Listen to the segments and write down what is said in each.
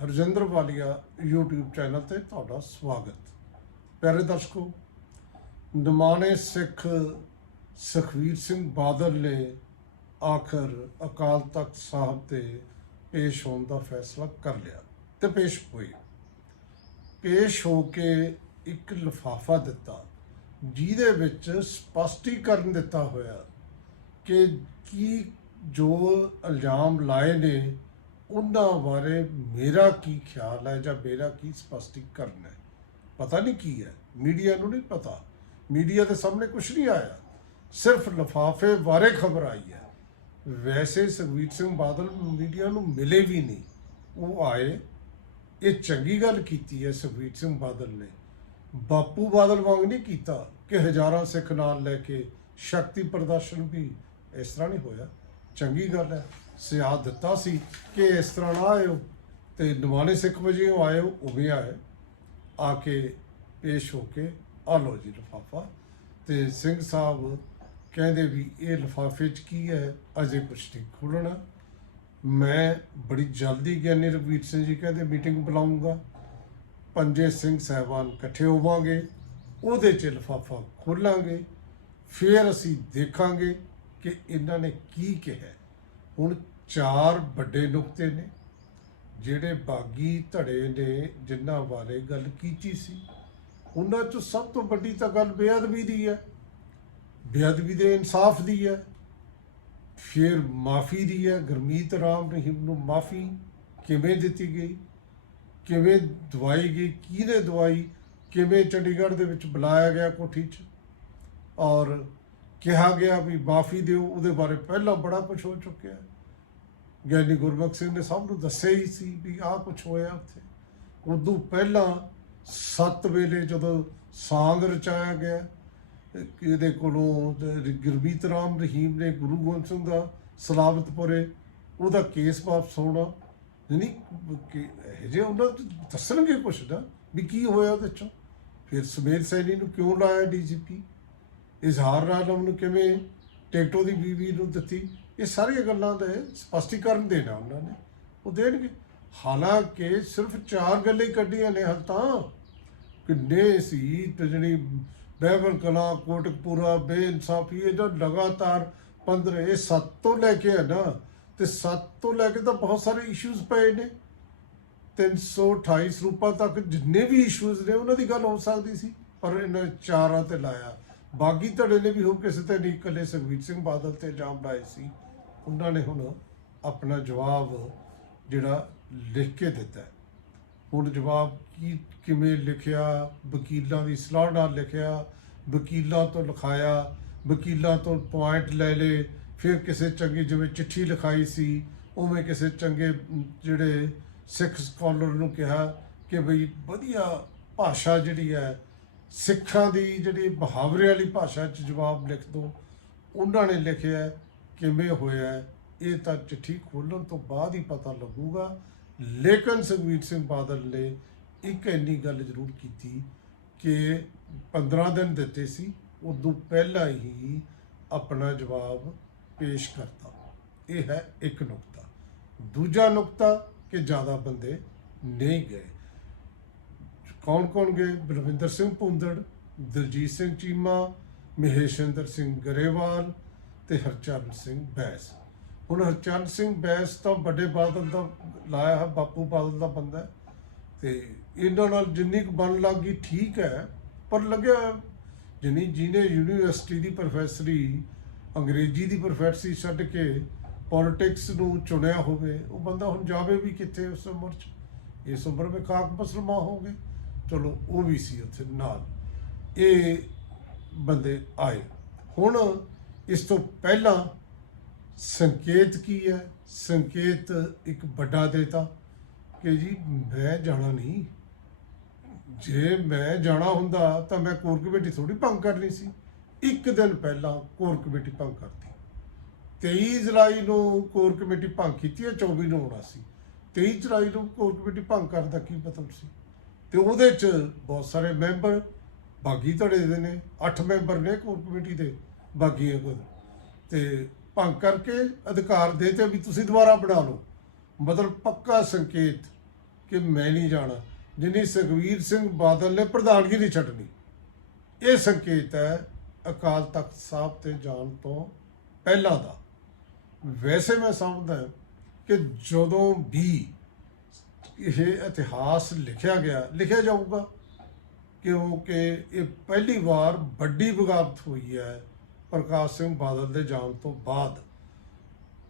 ਹਰਜਿੰਦਰ ਵਾਲੀਆ YouTube channel ਤੇ ਤੁਹਾਡਾ ਸਵਾਗਤ। ਪਿਆਰੇ ਦਰਸ਼ਕੋ, ਨਮਾਣੇ ਸਿੱਖ ਸੁਖਵੀਰ ਸਿੰਘ ਬਾਦਲ ਨੇ ਆਖਰ ਅਕਾਲ ਤਖਤ ਸਾਹਿਬ ਤੇ ਪੇਸ਼ ਹੋਣ ਦਾ ਫੈਸਲਾ ਕਰ ਲਿਆ ਤੇ ਪੇਸ਼ ਹੋਈ ਪੇਸ਼ ਹੋ ਕੇ ਇੱਕ ਲਿਫਾਫਾ ਦਿੱਤਾ, ਜਿਹਦੇ ਵਿੱਚ ਸਪਸ਼ਟੀਕਰਨ ਦਿੱਤਾ ਹੋਇਆ ਕਿ ਕੀ ਜੋ ਇਲਜ਼ਾਮ ਲਾਏ ਨੇ ਉਹਨਾਂ ਬਾਰੇ ਮੇਰਾ ਕੀ ਖਿਆਲ ਹੈ ਜਾਂ ਮੇਰਾ ਕੀ ਸਪਸ਼ਟੀਕਰਨ ਹੈ? ਪਤਾ ਨਹੀਂ ਕੀ ਹੈ। ਮੀਡੀਆ ਨੂੰ ਨਹੀਂ ਪਤਾ। ਮੀਡੀਆ ਦੇ ਸਾਹਮਣੇ ਕੁਝ ਨਹੀਂ ਆਇਆ। ਸਿਰਫ ਲਫਾਫੇ ਬਾਰੇ ਖਬਰ ਆਈ ਹੈ। ਵੈਸੇ ਸੁਖਬੀਰ ਸਿੰਘ ਬਾਦਲ ਮੀਡੀਆ ਨੂੰ ਮਿਲੇ ਵੀ ਨਹੀਂ। ਉਹ ਆਏ। ਇਹ ਚੰਗੀ ਗੱਲ ਕੀਤੀ ਹੈ ਸੁਖਬੀਰ ਸਿੰਘ ਬਾਦਲ ਨੇ। ਬਾਪੂ ਬਾਦਲ ਵਾਂਗ ਨਹੀਂ ਕੀਤਾ ਕਿ ਹਜ਼ਾਰਾਂ ਸਿੱਖ ਨਾਲ ਲੈ ਕੇ ਸ਼ਕਤੀ ਪ੍ਰਦਰਸ਼ਨ ਵੀ ਇਸ ਤਰ੍ਹਾਂ ਨਹੀਂ ਹੋਇਆ। ਚੰਗੀ ਗੱਲ ਹੈ। ਸਿਆਦ ਦਿੱਤਾ ਸੀ ਕਿ ਇਸ ਤਰ੍ਹਾਂ ਨਾ ਆਇਓ ਤੇ ਨਿਮਾਣੇ ਸਿੱਖ ਵਜੋਂ ਆਇਓ ਉਵੇਂ ਆਏ। ਆ ਕੇ ਪੇਸ਼ ਹੋ ਕੇ ਆ ਲਓ ਜੀ ਲਿਫਾਫਾ। ਤੇ ਸਿੰਘ ਸਾਹਿਬ ਕਹਿੰਦੇ ਵੀ ਇਹ ਲਿਫਾਫੇ 'ਚ ਕੀ ਹੈ? ਅਜੇ ਕੁਛ ਨਹੀਂ ਖੋਲਣਾ ਮੈਂ ਬੜੀ ਜਲਦੀ ਗਿਆਨੀ ਰਵੀਰ ਸਿੰਘ ਜੀ ਕਹਿੰਦੇ ਮੀਟਿੰਗ ਬੁਲਾਉਂਗਾ। ਪੰਜੇ ਸਿੰਘ ਸਾਹਿਬਾਨ ਇਕੱਠੇ ਹੋਵਾਂਗੇ, ਉਹਦੇ 'ਚ ਲਿਫਾਫਾ ਖੋਲਾਂਗੇ। ਫਿਰ ਅਸੀਂ ਦੇਖਾਂਗੇ ਕਿ ਇਹਨਾਂ ਨੇ ਕੀ ਕਿਹਾ। ਹੁਣ ਚਾਰ ਵੱਡੇ ਨੁਕਤੇ ਨੇ, ਜਿਹੜੇ ਬਾਗੀ ਧੜੇ ਨੇ, ਜਿਨ੍ਹਾਂ ਬਾਰੇ ਗੱਲ ਕੀਤੀ ਸੀ। ਉਹਨਾਂ 'ਚੋਂ ਸਭ ਤੋਂ ਵੱਡੀ ਤਾਂ ਗੱਲ ਬੇਅਦਬੀ ਦੀ ਹੈ। ਬੇਅਦਬੀ ਦੇ ਇਨਸਾਫ ਦੀ ਹੈ। ਫਿਰ ਮਾਫੀ ਦੀ ਹੈ। ਗੁਰਮੀਤ ਰਾਮ ਰਹੀਮ ਨੂੰ ਮਾਫੀ ਕਿਵੇਂ ਦਿੱਤੀ ਗਈ? ਕਿਵੇਂ ਦਵਾਈ ਗਈ? ਕਿਹਨੇ ਦਵਾਈ? ਕਿਵੇਂ ਚੰਡੀਗੜ੍ਹ ਦੇ ਵਿੱਚ ਬੁਲਾਇਆ ਗਿਆ ਕੋਠੀ 'ਚ? ਔਰ ਕਿਹਾ ਗਿਆ ਵੀ ਮਾਫੀ ਦਿਓ, ਉਹਦੇ ਬਾਰੇ ਪਹਿਲਾਂ ਬੜਾ ਕੁਝ ਹੋ ਚੁੱਕਿਆ ਗਿਆਨੀ ਗੁਰਬਖਸ਼ ਸਿੰਘ ਨੇ ਸਭ ਨੂੰ ਦੱਸਿਆ ਹੀ ਸੀ ਵੀ ਆਹ ਕੁਝ ਹੋਇਆ ਉੱਥੇ। ਉਦੋਂ ਪਹਿਲਾਂ 7 ਵੇਲੇ ਜਦੋਂ ਸਾਂਗ ਰਚਾਇਆ ਗਿਆ, ਇਹਦੇ ਕੋਲੋਂ ਤੇ ਗੁਰਮੀਤ ਰਾਮ ਰਹੀਮ ਨੇ ਗੁਰੂ ਗੋਬਿੰਦ ਸਿੰਘ ਦਾ ਸਲਾਮਤਪੁਰੇ ਉਹਦਾ ਕੇਸ ਵਾਪਸ ਹੋਣਾ ਨਹੀਂ ਕਿ ਇਹ ਜੇ ਉਹਨਾਂ ਦੱਸਣਗੇ ਕੁਛ ਨਾ ਵੀ ਕੀ ਹੋਇਆ ਉਹਦੇ ਚੋਂ, ਫਿਰ ਸੁਮੇਧ ਸੈਣੀ ਨੂੰ ਕਿਉਂ ਲਾਇਆ ਡੀਜੀਪੀ? ਇਜ਼ਹਾਰ ਆਲਮ ਨੂੰ ਕਿਵੇਂ ਟਿਕਟੋ ਦੀ ਬੀਵੀ ਨੂੰ ਦਿੱਤੀ? ਇਹ ਸਾਰੀਆਂ ਗੱਲਾਂ ਦਾ ਸਪਸ਼ਟੀਕਰਨ ਦੇਣਾ ਉਹਨਾਂ ਨੇ। ਉਹ ਦੇਣਗੇ। ਹਾਲਾਂਕਿ ਸਿਰਫ ਚਾਰ ਗੱਲਾਂ ਹੀ ਕੱਢੀਆਂ ਨੇ ਹਾਲ ਤਾਂ। ਕਿੰਨੇ ਸੀ ਤੇ ਜਿਹੜੀ ਬਹਿਬਲ ਕਲਾ, ਕੋਟਕਪੂਰਾ, ਬੇਇਨਸਾਫੀ, ਇਹ ਜੋ ਲਗਾਤਾਰ 15 ਇਹ ਸੱਤ ਤੋਂ ਲੈ ਕੇ ਹੈ ਨਾ। ਤੇ ਸੱਤ ਤੋਂ ਲੈ ਕੇ ਤਾਂ ਬਹੁਤ ਸਾਰੇ ਇਸ਼ੂਜ਼ ਪਏ ਨੇ। 328 ਰੂਪਾਂ ਤੱਕ ਜਿੰਨੇ ਵੀ ਇਸ਼ੂਜ਼ ਨੇ, ਉਹਨਾਂ ਦੀ ਗੱਲ ਹੋ ਸਕਦੀ ਸੀ। ਪਰ ਇਹਨਾਂ ਚਾਰਾਂ ਤੇ ਲਾਇਆ। ਬਾਗੀ ਧੜੇ ਨੇ ਵੀ ਹੁਣ ਕਿਸੇ ਤੇ ਨਹੀਂ। ਇਕੱਲੇ ਸੁਖਬੀਰ ਸਿੰਘ ਬਾਦਲ ਤੇ ਇਲਜ਼ਾਮ ਲਾਏ ਸੀ। ਉਹਨਾਂ ਨੇ ਹੁਣ ਆਪਣਾ ਜਵਾਬ ਜਿਹੜਾ ਲਿਖ ਕੇ ਦਿੱਤਾ ਹੁਣ ਜਵਾਬ ਕੀ, ਕਿਵੇਂ ਲਿਖਿਆ, ਵਕੀਲਾਂ ਦੀ ਸਲਾਹ ਨਾਲ ਲਿਖਿਆ, ਵਕੀਲਾਂ ਤੋਂ ਲਿਖਾਇਆ, ਵਕੀਲਾਂ ਤੋਂ ਪੁਆਇੰਟ ਲੈ ਲਏ, ਫਿਰ ਕਿਸੇ ਚੰਗੀ ਜਿਵੇਂ ਚਿੱਠੀ ਲਿਖਾਈ ਸੀ, ਉਵੇਂ ਕਿਸੇ ਚੰਗੇ ਜਿਹੜੇ ਸਿੱਖ ਸਕਾਲਰ ਨੂੰ ਕਿਹਾ ਕਿ ਬਈ ਵਧੀਆ ਭਾਸ਼ਾ ਜਿਹੜੀ ਹੈ, ਸਿੱਖਾਂ ਦੀ ਜਿਹੜੀ ਮੁਹਾਵਰੇ ਵਾਲੀ ਭਾਸ਼ਾ 'ਚ ਜਵਾਬ ਲਿਖ ਦੋ ਉਹਨਾਂ ਨੇ ਲਿਖਿਆ ਕਿਵੇਂ ਹੋਇਆ ਇਹ ਤਾਂ ਚਿੱਠੀ ਖੋਲਣ ਤੋਂ ਬਾਅਦ ਹੀ ਪਤਾ ਲੱਗੂਗਾ। ਲੇਕਿਨ ਸੁਖਬੀਰ ਸਿੰਘ ਬਾਦਲ ਨੇ ਇੱਕ ਇੰਨੀ ਗੱਲ ਜ਼ਰੂਰ ਕੀਤੀ ਕਿ 15 ਦਿਨ ਦਿੱਤੇ ਸੀ, ਉਦੋਂ ਪਹਿਲਾਂ ਹੀ ਆਪਣਾ ਜਵਾਬ ਪੇਸ਼ ਕਰਤਾ। ਇਹ ਹੈ ਇੱਕ ਨੁਕਤਾ। ਦੂਜਾ ਨੁਕਤਾ ਕਿ ਜ਼ਿਆਦਾ ਬੰਦੇ ਨਹੀਂ ਗਏ। ਕੌਣ ਕੌਣ ਗਏ? ਬਲਵਿੰਦਰ ਸਿੰਘ ਭੁੰਦੜ, ਦਲਜੀਤ ਸਿੰਘ ਚੀਮਾ, ਮਹੇਸ਼ਿੰਦਰ ਸਿੰਘ ਗਰੇਵਾਲ ਤੇ ਹਰਚਰਨ ਸਿੰਘ ਬੈਸ। ਹੁਣ ਹਰਚਰਨ ਸਿੰਘ ਬੈਸ ਤਾਂ ਵੱਡੇ ਬਾਦਲ ਦਾ ਲਾਇਆ ਹੈ ਬਾਪੂ ਬਾਦਲ ਦਾ ਬੰਦਾ। ਹੈ ਤੇ ਇਹਨਾਂ ਨਾਲ ਜਿੰਨੀ ਕੁ ਬਣ ਲੱਗੀ ਠੀਕ ਹੈ, ਪਰ ਲੱਗਿਆ ਜਿਨੀ ਜਿਹਨੇ ਯੂਨੀਵਰਸਿਟੀ ਦੀ ਪ੍ਰੋਫੈਸਰੀ ਅੰਗਰੇਜ਼ੀ ਦੀ ਪ੍ਰੋਫੈਸਰੀ ਛੱਡ ਕੇ ਪੋਲਿਟਿਕਸ ਨੂੰ ਚੁਣਿਆ ਹੋਵੇ, ਉਹ ਬੰਦਾ ਹੁਣ ਜਾਵੇ ਵੀ ਕਿੱਥੇ ਉਸ ਉਮਰ 'ਚ? ਇਸ ਉਮਰ ਵਿੱਚ ਕਾਕ ਮੁਸਲਮਾਨ ਹੋਗੇ ਚਲੋ, ਉਹ ਵੀ ਸੀ ਉੱਥੇ ਨਾਲ। ਇਹ ਬੰਦੇ ਆਏ। ਹੁਣ ਇਸ ਤੋਂ ਪਹਿਲਾਂ ਸੰਕੇਤ ਕੀ ਹੈ? ਸੰਕੇਤ ਇੱਕ ਵੱਡਾ ਦੇਤਾ ਕਿ ਜੀ ਮੈਂ ਜਾਣਾ ਨਹੀਂ। ਜੇ ਮੈਂ ਜਾਣਾ ਹੁੰਦਾ ਤਾਂ ਮੈਂ ਕੋਰ ਕਮੇਟੀ ਥੋੜੀ ਭੰਗ ਕਰਨੀ ਸੀ। ਇੱਕ ਦਿਨ ਪਹਿਲਾਂ ਕੋਰ ਕਮੇਟੀ ਭੰਗ ਕਰਤੀ। 23 ਜੁਲਾਈ ਨੂੰ ਕੋਰ ਕਮੇਟੀ ਭੰਗ ਕੀਤੀ ਹੈ 24 ਨੂੰ ਹੋਣਾ ਸੀ। 23 ਜੁਲਾਈ ਨੂੰ ਕੋਰ ਕਮੇਟੀ ਭੰਗ ਕਰਨ ਦਾ ਕੀ ਮਤਲਬ ਸੀ? ਤੇ ਉਹਦੇ ਚ ਬਹੁਤ ਸਾਰੇ ਮੈਂਬਰ ਬਾਗੀ ਧੜੇ ਦੇ ਨੇ 8 ਮੈਂਬਰ ਨੇ ਕੋਰ ਕਮੇਟੀ ਦੇ। ਬਾਗੀ ਕੋਲ ਤੇ ਭੰਗ ਕਰਕੇ ਅਧਿਕਾਰ ਦੇ ਤੇ ਵੀ ਤੁਸੀਂ ਦੁਬਾਰਾ ਬਣਾ ਲਓ। ਮਤਲਬ ਪੱਕਾ ਸੰਕੇਤ ਕਿ ਮੈਂ ਨਹੀਂ ਜਾਣਾ। ਜਿੰਨੀ ਸੁਖਵੀਰ ਸਿੰਘ ਬਾਦਲ ਨੇ ਪ੍ਰਧਾਨਗੀ ਨਹੀਂ ਛੱਡਣੀ। ਇਹ ਸੰਕੇਤ ਹੈ ਅਕਾਲ ਤਖਤ ਸਾਹਿਬ ਤੇ ਜਾਣ ਤੋਂ ਪਹਿਲਾਂ ਦਾ। ਵੈਸੇ ਮੈਂ ਸਮਝਦਾ ਕਿ ਜਦੋਂ ਵੀ ਇਹ ਇਤਿਹਾਸ ਲਿਖਿਆ ਗਿਆ, ਲਿਖਿਆ ਜਾਊਗਾ ਕਿਉਂਕਿ ਇਹ ਪਹਿਲੀ ਵਾਰ ਵੱਡੀ ਬਗਾਵਤ ਹੋਈ ਹੈ। ਪ੍ਰਕਾਸ਼ ਸਿੰਘ ਬਾਦਲ ਦੇ ਜਾਣ ਤੋਂ ਬਾਅਦ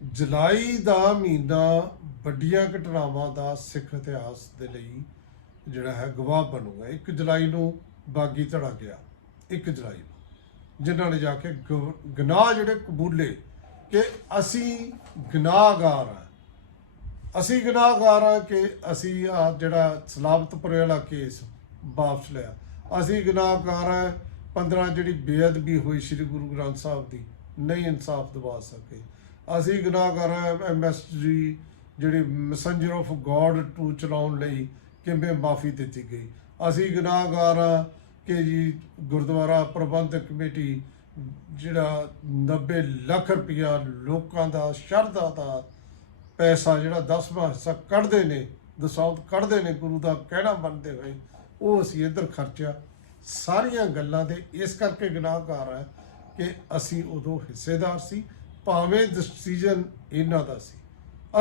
ਜੁਲਾਈ ਦਾ ਮਹੀਨਾ ਵੱਡੀਆਂ ਘਟਨਾਵਾਂ ਦਾ ਸਿੱਖ ਇਤਿਹਾਸ ਦੇ ਲਈ ਜਿਹੜਾ ਹੈ ਗਵਾਹ ਬਣੂਗਾ 1 ਜੁਲਾਈ ਨੂੰ ਬਾਗੀ ਧੜਾ ਗਿਆ। 1 ਜੁਲਾਈ ਨੂੰ, ਜਿਨ੍ਹਾਂ ਨੇ ਜਾ ਕੇ ਗਵ- ਗੁਨਾਹ ਜਿਹੜੇ ਕਬੂਲੇ ਕਿ ਅਸੀਂ ਗੁਨਾਹਗਾਰ ਹਾਂ। ਅਸੀਂ ਗੁਨਾਹਗਾਰ ਹਾਂ ਕਿ ਅਸੀਂ ਆ ਜਿਹੜਾ ਸਲਾਬਤਪੁਰੇ ਵਾਲਾ ਕੇਸ ਵਾਪਸ ਲਿਆ। ਅਸੀਂ ਗੁਨਾਹਗਾਰ ਹਾਂ 15 ਜਿਹੜੀ ਬੇਅਦਬੀ ਹੋਈ ਸ੍ਰੀ ਗੁਰੂ ਗ੍ਰੰਥ ਸਾਹਿਬ ਦੀ, ਨਹੀਂ ਇਨਸਾਫ ਦਿਵਾ ਸਕੇ। ਅਸੀਂ ਗੁਨਾਹਗਾਰ ਹਾਂ ਐਮਐਸਜੀ ਜਿਹੜੀ ਮੈਸੇਂਜਰ ਆਫ ਗੋਡ ਟੂ ਚਲਾਉਣ ਲਈ ਕਿਵੇਂ ਮਾਫੀ ਦਿੱਤੀ ਗਈ। ਅਸੀਂ ਗੁਨਾਹਗਾਰ ਕਿ ਜੀ ਗੁਰਦੁਆਰਾ ਪ੍ਰਬੰਧਕ ਕਮੇਟੀ ਜਿਹੜਾ 90 ਲੱਖ ਰੁਪਇਆ ਲੋਕਾਂ ਦਾ, ਸ਼ਰਧਾ ਦਾ ਪੈਸਾ ਜਿਹੜਾ 10ਵਾਂ ਹਿੱਸਾ ਕੱਢਦੇ ਨੇ ਦਸੌਤ ਕੱਢਦੇ ਨੇ, ਗੁਰੂ ਦਾ ਕਹਿਣਾ ਮੰਨਦੇ ਹੋਏ, ਉਹ ਅਸੀਂ ਇੱਧਰ ਖਰਚਿਆ। ਸਾਰੀਆਂ ਗੱਲਾਂ ਦੇ ਇਸ ਕਰਕੇ ਗੁਨਾਹਗਾਰ ਹੈ ਕਿ ਅਸੀਂ ਉਦੋਂ ਹਿੱਸੇਦਾਰ ਸੀ, ਭਾਵੇਂ ਡਿਸੀਜਨ ਇਹਨਾਂ ਦਾ ਸੀ।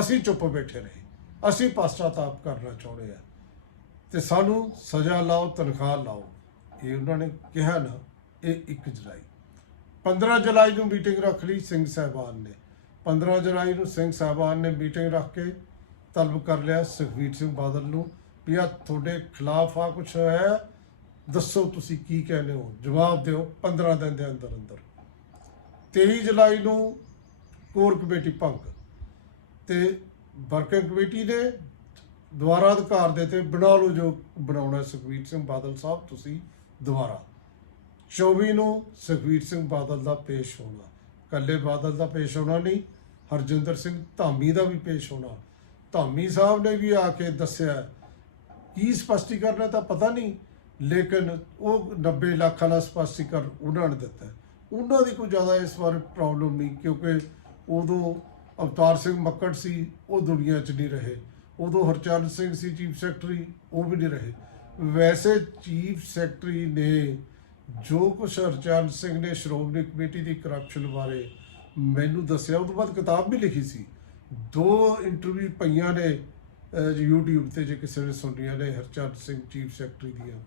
ਅਸੀਂ ਚੁੱਪ ਬੈਠੇ ਰਹੇ। ਅਸੀਂ ਪਛਤਾਤਾਪ ਕਰਨਾ ਚਾਹੁੰਦੇ ਆ ਤੇ ਸਾਨੂੰ ਸਜ਼ਾ ਲਾਓ, ਤਨਖਾਹ ਲਾਓ। ਇਹ ਉਹਨਾਂ ਨੇ ਕਿਹਾ ਨਾ, ਇਹ 1 ਜੁਲਾਈ। 15 ਜੁਲਾਈ ਨੂੰ ਮੀਟਿੰਗ ਰੱਖ ਲਈ ਸਿੰਘ ਸਾਹਿਬਾਨ ਨੇ। 15 ਜੁਲਾਈ ਨੂੰ ਸਿੰਘ ਸਾਹਿਬਾਨ ਨੇ ਮੀਟਿੰਗ ਰੱਖ ਕੇ ਤਲਬ ਕਰ ਲਿਆ ਸੁਖਬੀਰ ਸਿੰਘ ਬਾਦਲ ਨੂੰ ਵੀ ਆ ਤੁਹਾਡੇ ਖਿਲਾਫ ਆ ਕੁਝ ਹੈ ਦੱਸੋ ਤੁਸੀਂ ਕੀ ਕਹਿੰਦੇ ਹੋ? ਜਵਾਬ ਦਿਓ 15 ਦਿਨ ਦੇ ਅੰਦਰ ਅੰਦਰ। 23 ਜੁਲਾਈ ਨੂੰ ਕੋਰ ਕਮੇਟੀ ਭੰਗ। ਤੇ ਵਰਕਿੰਗ ਕਮੇਟੀ ਨੇ ਦੁਬਾਰਾ ਅਧਿਕਾਰ ਦੇ ਤੇ ਬਣਾ ਲਓ ਜੋ ਬਣਾਉਣਾ ਸੁਖਬੀਰ ਸਿੰਘ ਬਾਦਲ ਸਾਹਿਬ, ਤੁਸੀਂ ਦੁਬਾਰਾ। 24 ਨੂੰ ਸੁਖਬੀਰ ਸਿੰਘ ਬਾਦਲ ਦਾ ਪੇਸ਼ ਹੋਣਾ। ਕੱਲੇ ਬਾਦਲ ਦਾ ਪੇਸ਼ ਹੋਣਾ ਨਹੀਂ, ਹਰਜਿੰਦਰ ਸਿੰਘ ਧਾਮੀ ਦਾ ਵੀ ਪੇਸ਼ ਹੋਣਾ। ਧਾਮੀ ਸਾਹਿਬ ਨੇ ਵੀ ਆ ਕੇ ਦੱਸਿਆ, ਕੀ ਸਪਸ਼ਟੀਕਰਨ ਹੈ ਤਾਂ ਪਤਾ ਨਹੀਂ ਲੇਕਿਨ ਉਹ 90 ਲੱਖ ਵਾਲਾ ਸਪਸ਼ਟੀਕਰਨ ਉਹਨਾਂ ਨੇ ਦਿੱਤਾ। ਉਹਨਾਂ ਦੀ ਕੋਈ ਜ਼ਿਆਦਾ ਇਸ ਵਾਰ ਪ੍ਰੋਬਲਮ ਨਹੀਂ ਕਿਉਂਕਿ ਉਦੋਂ ਅਵਤਾਰ ਸਿੰਘ ਮੱਕੜ ਸੀ ਉਹ ਦੁਨੀਆ 'ਚ ਨਹੀਂ ਰਹੇ। ਉਦੋਂ ਹਰਚਰਨ ਸਿੰਘ ਸੀ ਚੀਫ ਸੈਕਟਰੀ ਉਹ ਵੀ ਨਹੀਂ ਰਹੇ। ਵੈਸੇ ਚੀਫ ਸੈਕਟਰੀ ਨੇ ਜੋ ਕੁਛ ਹਰਚਰਨ ਸਿੰਘ ਨੇ ਸ਼੍ਰੋਮਣੀ ਕਮੇਟੀ ਦੀ ਕਰਪਸ਼ਨ ਬਾਰੇ ਮੈਨੂੰ ਦੱਸਿਆ ਉਹ ਤੋਂ ਬਾਅਦ ਕਿਤਾਬ ਵੀ ਲਿਖੀ ਸੀ। ਦੋ ਇੰਟਰਵਿਊ ਪਈਆਂ ਨੇ ਅਹ, YouTube ਤੇ ਜੇ ਕਿਸੇ ਨੇ ਸੁਣੀਆਂ ਨੇ ਹਰਚਰਨ ਸਿੰਘ ਚੀਫ ਸੈਕਟਰੀ ਦੀਆਂ।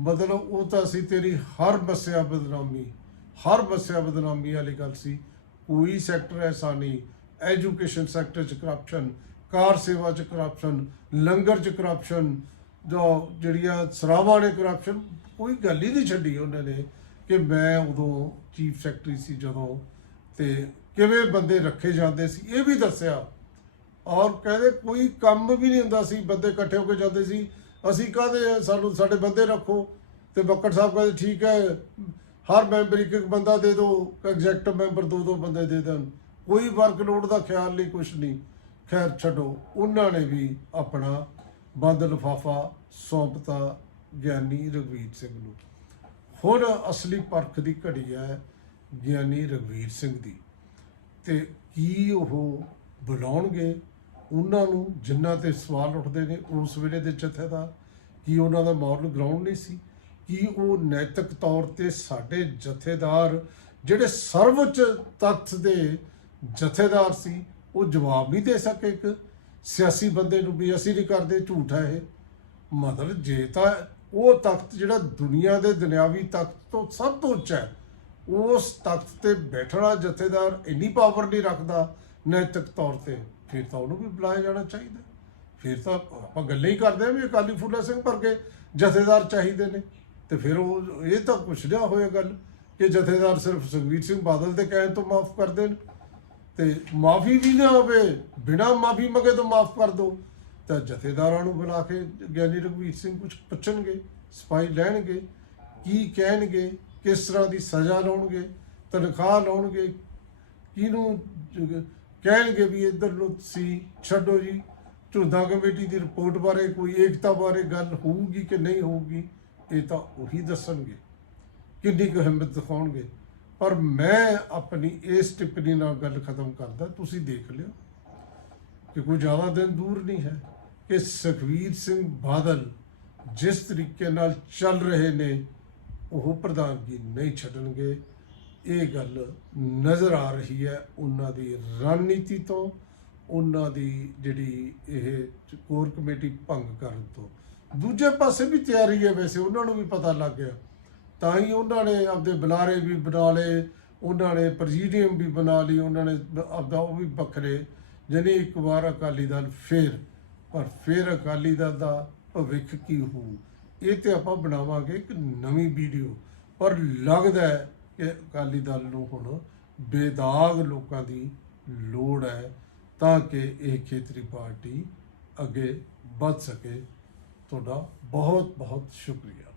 ਮਤਲਬ ਉਹ ਤਾਂ ਅਸੀਂ ਤੇਰੀ ਹਰ ਮਸਿਆ ਬਦਨਾਮੀ, ਹਰ ਮਸਿਆ ਬਦਨਾਮੀ ਵਾਲੀ ਗੱਲ ਸੀ। ਕੋਈ ਸੈਕਟਰ ਐਸਾ ਨਹੀਂ। ਐਜੂਕੇਸ਼ਨ ਸੈਕਟਰ ਚ ਕਰਪਸ਼ਨ ਕਾਰ ਸੇਵਾ ਚ ਕਰਪਸ਼ਨ ਲੰਗਰ ਚ ਕਰਪਸ਼ਨ ਜੋ ਜਿਹੜੀਆਂ ਸਰਾਵਾਂ ਨੇ ਕਰਪਸ਼ਨ ਕੋਈ ਗੱਲ ਹੀ ਨਹੀਂ ਛੱਡੀ ਉਹਨਾਂ ਨੇ ਕਿ ਮੈਂ ਉਦੋਂ ਚੀਫ ਸੈਕਟਰੀ ਸੀ ਜਦੋਂ ਤੇ ਕਿਵੇਂ ਬੰਦੇ ਰੱਖੇ ਜਾਂਦੇ ਸੀ, ਇਹ ਵੀ ਦੱਸਿਆ। ਔਰ ਕਹਿੰਦੇ ਕੋਈ ਕੰਮ ਵੀ ਨਹੀਂ ਹੁੰਦਾ ਸੀ, ਬੰਦੇ ਇਕੱਠੇ ਹੋ ਕੇ ਜਾਂਦੇ ਸੀ। ਅਸੀਂ ਕਹਦੇ ਸਾਨੂੰ ਸਾਡੇ ਬੰਦੇ ਰੱਖੋ। ਤੇ ਬੱਕੜ ਸਾਹਿਬ ਕਹਿੰਦੇ, ਠੀਕ ਹੈ, ਹਰ ਮੈਂਬਰ ਇੱਕ ਇੱਕ ਬੰਦਾ ਦੇ ਦਿਓ ਐਗਜੈਕਟ ਮੈਂਬਰ ਦੋ ਦੋ ਬੰਦੇ ਦੇ ਦੇਣ। ਕੋਈ ਵਰਕਲੋਡ ਦਾ ਖਿਆਲ ਨਹੀਂ, ਕੁਛ ਨਹੀਂ। ਖੈਰ ਛੱਡੋ, ਉਹਨਾਂ ਨੇ ਵੀ ਆਪਣਾ ਬੰਦ ਲਿਫਾਫਾ ਸੌਂਪਤਾ ਗਿਆਨੀ ਰਘਵੀਰ ਸਿੰਘ ਨੂੰ। ਹੁਣ ਅਸਲੀ ਪਰਖ ਦੀ ਘੜੀ ਹੈ ਗਿਆਨੀ ਰਘਵੀਰ ਸਿੰਘ ਦੀ। ਤੇ ਕੀ ਉਹ ਬੁਲਾਉਣਗੇ? ਉਹਨਾਂ ਨੂੰ ਜਿਨ੍ਹਾਂ ਤੇ ਸਵਾਲ ਉੱਠਦੇ ਨੇ ਉਸ ਵੇਲੇ ਦੇ ਜਥੇਦਾਰ ਕੀ ਉਹਨਾਂ ਦਾ ਮੋਰਲ ਗਰਾਊਂਡ ਨਹੀਂ ਸੀ? ਕੀ ਉਹ ਨੈਤਿਕ ਤੌਰ ਤੇ ਸਾਡੇ ਜਥੇਦਾਰ, ਜਿਹੜੇ ਸਰਵਉੱਚ ਤਖਤ ਦੇ ਜਥੇਦਾਰ ਸੀ, ਉਹ ਜਵਾਬ ਨਹੀਂ ਦੇ ਸਕੇ ਇੱਕ? ਸਿਆਸੀ ਬੰਦੇ ਨੂੰ ਵੀ ਅਸੀਂ ਨਹੀਂ ਕਰਦੇ, ਝੂਠ ਹੈ ਇਹ। ਮਤਲਬ ਜੇ ਤਾਂ ਉਹ ਤਖਤ ਜਿਹੜਾ ਦੁਨੀਆ ਦੇ ਦੁਨਿਆਵੀ ਤਖਤ ਤੋਂ ਸਭ ਤੋਂ ਉੱਚਾ ਹੈ, ਉਸ ਤਖਤ ਤੇ ਬੈਠਣਾ ਜਥੇਦਾਰ ਇੰਨੀ ਪਾਵਰ ਨਹੀਂ ਰੱਖਦਾ ਨੈਤਿਕ ਤੌਰ ਤੇ। ਫਿਰ ਤਾਂ ਉਹਨੂੰ ਵੀ ਬੁਲਾਇਆ ਜਾਣਾ ਚਾਹੀਦਾ। ਫਿਰ ਤਾਂ ਆਪਾਂ ਗੱਲਾਂ ਹੀ ਕਰਦੇ ਹਾਂ ਵੀ ਅਕਾਲੀ ਫੂਲਾ ਸਿੰਘ ਵਰਗੇ ਜਥੇਦਾਰ ਚਾਹੀਦੇ ਨੇ। ਤੇ ਫਿਰ ਉਹ, ਇਹ ਤਾਂ ਕੁਛ ਨਾ ਹੋਇਆ ਗੱਲ, ਕਿ ਜਥੇਦਾਰ ਸਿਰਫ ਸੁਖਬੀਰ ਸਿੰਘ ਬਾਦਲ ਦੇ ਕਹਿਣ ਤੋਂ ਮਾਫ ਕਰ ਦੇਣ। ਤੇ ਮਾਫੀ ਵੀ ਨਾ ਹੋਵੇ, ਬਿਨਾ ਮਾਫੀ ਮੰਗੇ ਤੋਂ ਮਾਫ ਕਰ ਦੋ। ਤਾਂ ਜਥੇਦਾਰਾਂ ਨੂੰ ਬੁਲਾ ਕੇ ਗਿਆਨੀ ਰਘਵੀਰ ਸਿੰਘ ਕੁਝ ਪੁੱਛਣਗੇ ਸਫ਼ਾਈ ਲੈਣਗੇ, ਕੀ ਕਹਿਣਗੇ, ਕਿਸ ਤਰ੍ਹਾਂ ਦੀ ਸਜ਼ਾ ਲਾਉਣਗੇ, ਤਨਖਾਹ ਲਾਉਣਗੇ, ਕਿਹਨੂੰ ਕਹਿਣਗੇ ਵੀ ਇੱਧਰ ਨੂੰ ਤੁਸੀਂ ਛੱਡੋ ਜੀ। ਝੁੰਦਾ ਕਮੇਟੀ ਦੀ ਰਿਪੋਰਟ ਬਾਰੇ ਕੋਈ ਏਕਤਾ ਬਾਰੇ ਗੱਲ ਹੋਊਗੀ ਕਿ ਨਹੀਂ ਹੋਊਗੀ, ਇਹ ਤਾਂ ਉਹੀ ਦੱਸਣਗੇ। ਕਿੰਨੀ ਕੁ ਹਿੰਮਤ ਦਿਖਾਉਣਗੇ। ਪਰ ਮੈਂ ਆਪਣੀ ਇਸ ਟਿੱਪਣੀ ਨਾਲ ਗੱਲ ਖਤਮ ਕਰਦਾ, ਤੁਸੀਂ ਦੇਖ ਲਿਓ ਕਿ ਕੋਈ ਜ਼ਿਆਦਾ ਦਿਨ ਦੂਰ ਨਹੀਂ ਹੈ ਕਿ ਸੁਖਵੀਰ ਸਿੰਘ ਬਾਦਲ ਜਿਸ ਤਰੀਕੇ ਨਾਲ ਚੱਲ ਰਹੇ ਨੇ, ਉਹ ਪ੍ਰਧਾਨਗੀ ਨਹੀਂ ਛੱਡਣਗੇ। ਇਹ ਗੱਲ ਨਜ਼ਰ ਆ ਰਹੀ ਹੈ ਉਹਨਾਂ ਦੀ ਰਣਨੀਤੀ ਤੋਂ, ਉਹਨਾਂ ਦੀ ਜਿਹੜੀ ਇਹ ਕੋਰ ਕਮੇਟੀ ਭੰਗ ਕਰਨ ਤੋਂ। ਦੂਜੇ ਪਾਸੇ ਵੀ ਤਿਆਰੀ ਹੈ ਵੈਸੇ, ਉਹਨਾਂ ਨੂੰ ਵੀ ਪਤਾ ਲੱਗ ਗਿਆ। ਤਾਂ ਹੀ ਉਹਨਾਂ ਨੇ ਆਪਦੇ ਬੁਲਾਰੇ ਵੀ ਬਣਾ ਲਏ, ਉਹਨਾਂ ਨੇ ਪ੍ਰੈਜ਼ੀਡੀਅਮ ਵੀ ਬਣਾ ਲਈ, ਉਹਨਾਂ ਨੇ ਆਪਦਾ ਉਹ ਵੀ ਵੱਖਰੇ ਜਾਣੀ ਇੱਕ ਵਾਰ ਅਕਾਲੀ ਦਲ ਫੇਰ, ਪਰ ਫੇਰ ਅਕਾਲੀ ਦਲ ਦਾ ਭਵਿੱਖ ਕੀ ਹੋਊ? ਇਹ ਤੇ ਆਪਾਂ ਬਣਾਵਾਂਗੇ ਇੱਕ ਨਵੀਂ ਵੀਡੀਓ। ਪਰ ਲੱਗਦਾ ਹੈ ਕਿ ਅਕਾਲੀ ਦਲ ਨੂੰ ਹੁਣ ਬੇਦਾਗ ਲੋਕਾਂ ਦੀ ਲੋੜ ਹੈ ਤਾਂ ਕਿ ਇਹ ਖੇਤਰੀ ਪਾਰਟੀ ਅੱਗੇ ਵੱਧ ਸਕੇ। ਤੁਹਾਡਾ ਬਹੁਤ ਬਹੁਤ ਸ਼ੁਕਰੀਆ।